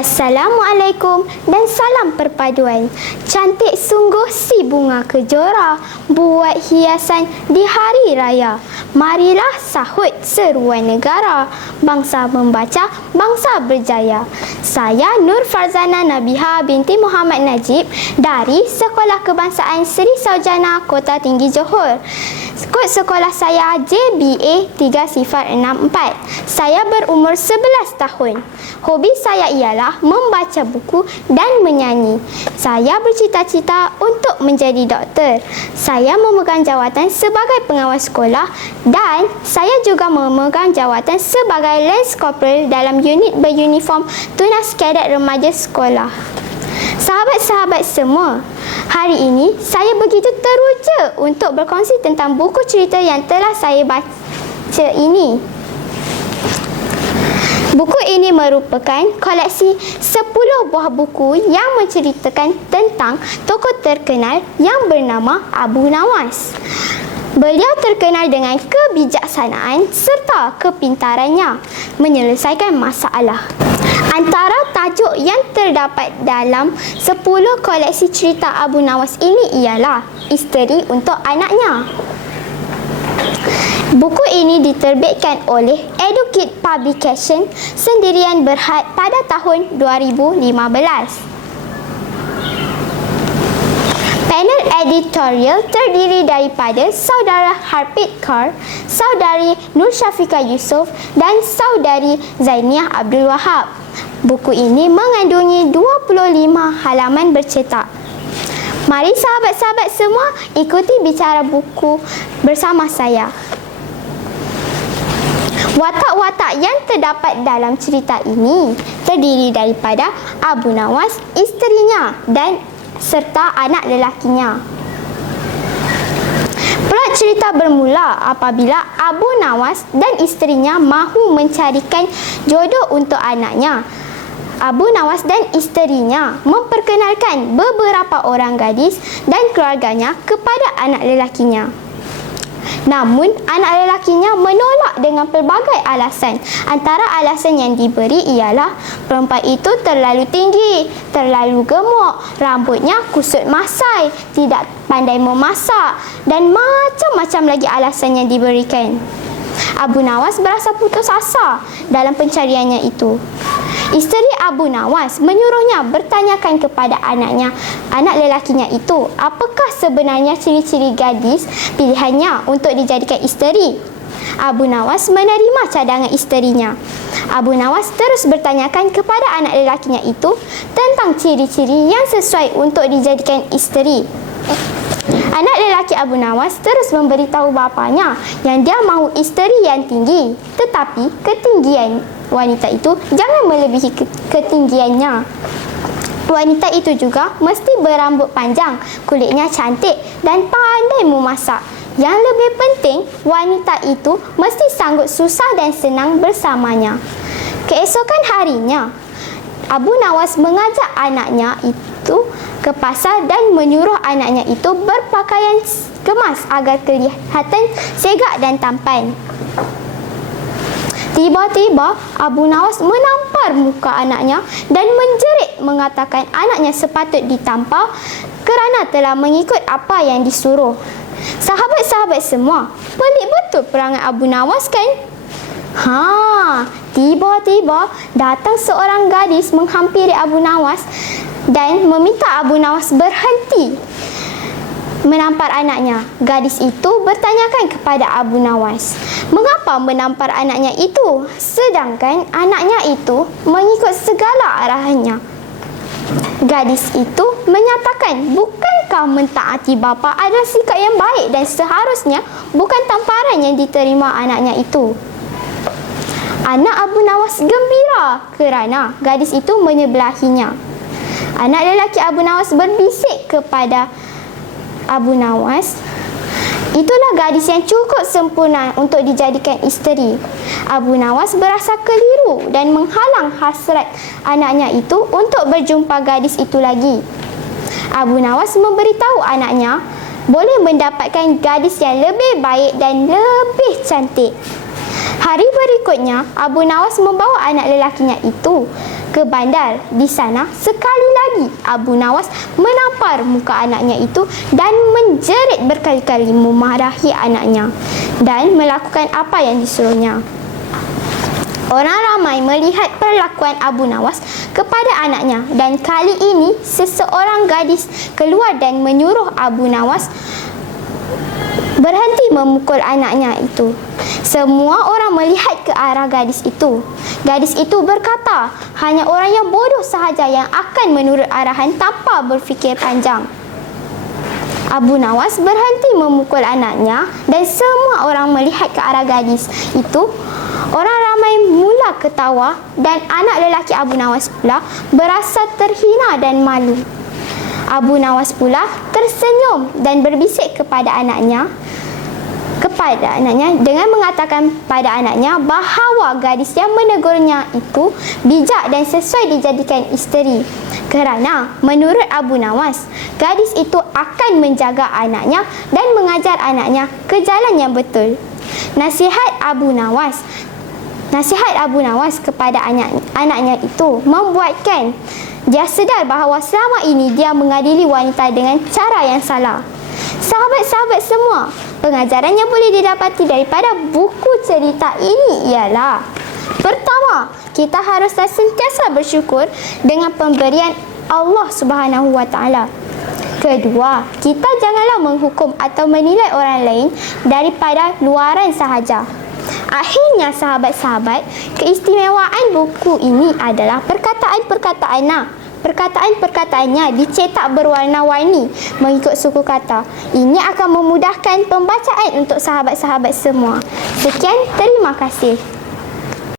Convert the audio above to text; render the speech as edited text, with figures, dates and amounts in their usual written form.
Assalamualaikum dan salam perpaduan. Cantik sungguh si bunga kejora, buat hiasan di hari raya. Marilah sahut seruan negara, bangsa membaca, bangsa berjaya. Saya Nur Farzana Nabiha binti Muhammad Najib dari Sekolah Kebangsaan Seri Saujana Kota Tinggi Johor. Kod sekolah saya JBA 3064. Saya berumur 11 tahun. Hobi saya ialah membaca buku dan menyanyi. Saya bercita-cita untuk menjadi doktor. Saya memegang jawatan sebagai pengawas sekolah dan saya juga memegang jawatan sebagai Lance Corporal dalam unit beruniform Tunas Kadet Remaja Sekolah. Sahabat-sahabat semua, hari ini saya begitu teruja untuk berkongsi tentang buku cerita yang telah saya baca ini. Buku ini merupakan koleksi 10 buah buku yang menceritakan tentang tokoh terkenal yang bernama Abu Nawas. Beliau terkenal dengan kebijaksanaan serta kepintarannya menyelesaikan masalah. Antara tajuk yang terdapat dalam 10 koleksi cerita Abu Nawas ini ialah Isteri untuk Anaknya. Buku ini diterbitkan oleh Educate Publication Sendirian Berhad pada tahun 2015. Panel editorial terdiri daripada Saudara Harpit Kaur, Saudari Nur Syafiqah Yusof dan Saudari Zainiah Abdul Wahab. Buku ini mengandungi 25 halaman bercetak. Mari sahabat-sahabat semua ikuti bicara buku bersama saya. Watak-watak yang terdapat dalam cerita ini terdiri daripada Abu Nawas, isterinya dan serta anak lelakinya. Plot cerita bermula apabila Abu Nawas dan isterinya mahu mencarikan jodoh untuk anaknya. Abu Nawas dan isterinya memperkenalkan beberapa orang gadis dan keluarganya kepada anak lelakinya. Namun, anak lelakinya menolak dengan pelbagai alasan. Antara alasan yang diberi ialah perempuan itu terlalu tinggi, terlalu gemuk, rambutnya kusut masai, tidak pandai memasak dan macam-macam lagi alasan yang diberikan. Abu Nawas berasa putus asa dalam pencariannya itu. Isteri Abu Nawas menyuruhnya bertanyakan kepada anaknya, anak lelakinya itu, apakah sebenarnya ciri-ciri gadis pilihannya untuk dijadikan isteri. Abu Nawas menerima cadangan isterinya. Abu Nawas terus bertanyakan kepada anak lelakinya itu tentang ciri-ciri yang sesuai untuk dijadikan isteri. Anak lelaki Abu Nawas terus memberitahu bapanya yang dia mahu isteri yang tinggi, tetapi ketinggian wanita itu jangan melebihi ketinggiannya. Wanita itu juga mesti berambut panjang, kulitnya cantik dan pandai memasak. Yang lebih penting, wanita itu mesti sanggup susah dan senang bersamanya. Keesokan harinya, Abu Nawas mengajak anaknya itu ke pasar dan menyuruh anaknya itu berpakaian kemas agar kelihatan segak dan tampan. Tiba-tiba, Abu Nawas menampar muka anaknya dan menjerit mengatakan anaknya sepatut ditampar kerana telah mengikut apa yang disuruh. Sahabat-sahabat semua, pelik betul perangai Abu Nawas kan? Tiba-tiba datang seorang gadis menghampiri Abu Nawas dan meminta Abu Nawas berhenti menampar anaknya. Gadis itu bertanyakan kepada Abu Nawas, mengapa menampar anaknya itu sedangkan anaknya itu mengikut segala arahannya. Gadis itu menyatakan, bukankah mentaati bapa adalah sikap yang baik dan seharusnya bukan tamparan yang diterima anaknya itu. Anak Abu Nawas gembira kerana gadis itu menyebelahinya. Anak lelaki Abu Nawas berbisik kepada Abu Nawas, itulah gadis yang cukup sempurna untuk dijadikan isteri. Abu Nawas berasa keliru dan menghalang hasrat anaknya itu untuk berjumpa gadis itu lagi. Abu Nawas memberitahu anaknya boleh mendapatkan gadis yang lebih baik dan lebih cantik. Hari berikutnya, Abu Nawas membawa anak lelakinya itu ke bandar. Di sana, sekali lagi Abu Nawas menampar muka anaknya itu dan menjerit berkali-kali memarahi anaknya dan melakukan apa yang disuruhnya. Orang ramai melihat perlakuan Abu Nawas kepada anaknya dan kali ini seseorang gadis keluar dan menyuruh Abu Nawas berhenti memukul anaknya itu. Semua orang melihat ke arah gadis itu. Gadis itu berkata, hanya orang yang bodoh sahaja yang akan menurut arahan tanpa berfikir panjang. Abu Nawas berhenti memukul anaknya dan semua orang melihat ke arah gadis itu. Orang ramai mula ketawa dan anak lelaki Abu Nawas pula berasa terhina dan malu. Abu Nawas pula tersenyum dan berbisik kepada anaknya dengan mengatakan pada anaknya bahawa gadis yang menegurnya itu bijak dan sesuai dijadikan isteri. Kerana menurut Abu Nawas, gadis itu akan menjaga anaknya dan mengajar anaknya ke jalan yang betul. Nasihat Abu Nawas kepada anaknya itu membuatkan dia sedar bahawa selama ini dia mengadili wanita dengan cara yang salah. Sahabat-sahabat semua, pengajaran yang boleh didapati daripada buku cerita ini ialah: pertama, kita haruslah sentiasa bersyukur dengan pemberian Allah Subhanahu Wa Taala. Kedua, kita janganlah menghukum atau menilai orang lain daripada luaran sahaja. Akhirnya sahabat-sahabat, keistimewaan buku ini adalah perkataan-perkataannya dicetak berwarna-warni mengikut suku kata. Ini akan memudahkan pembacaan untuk sahabat-sahabat semua. Sekian, terima kasih.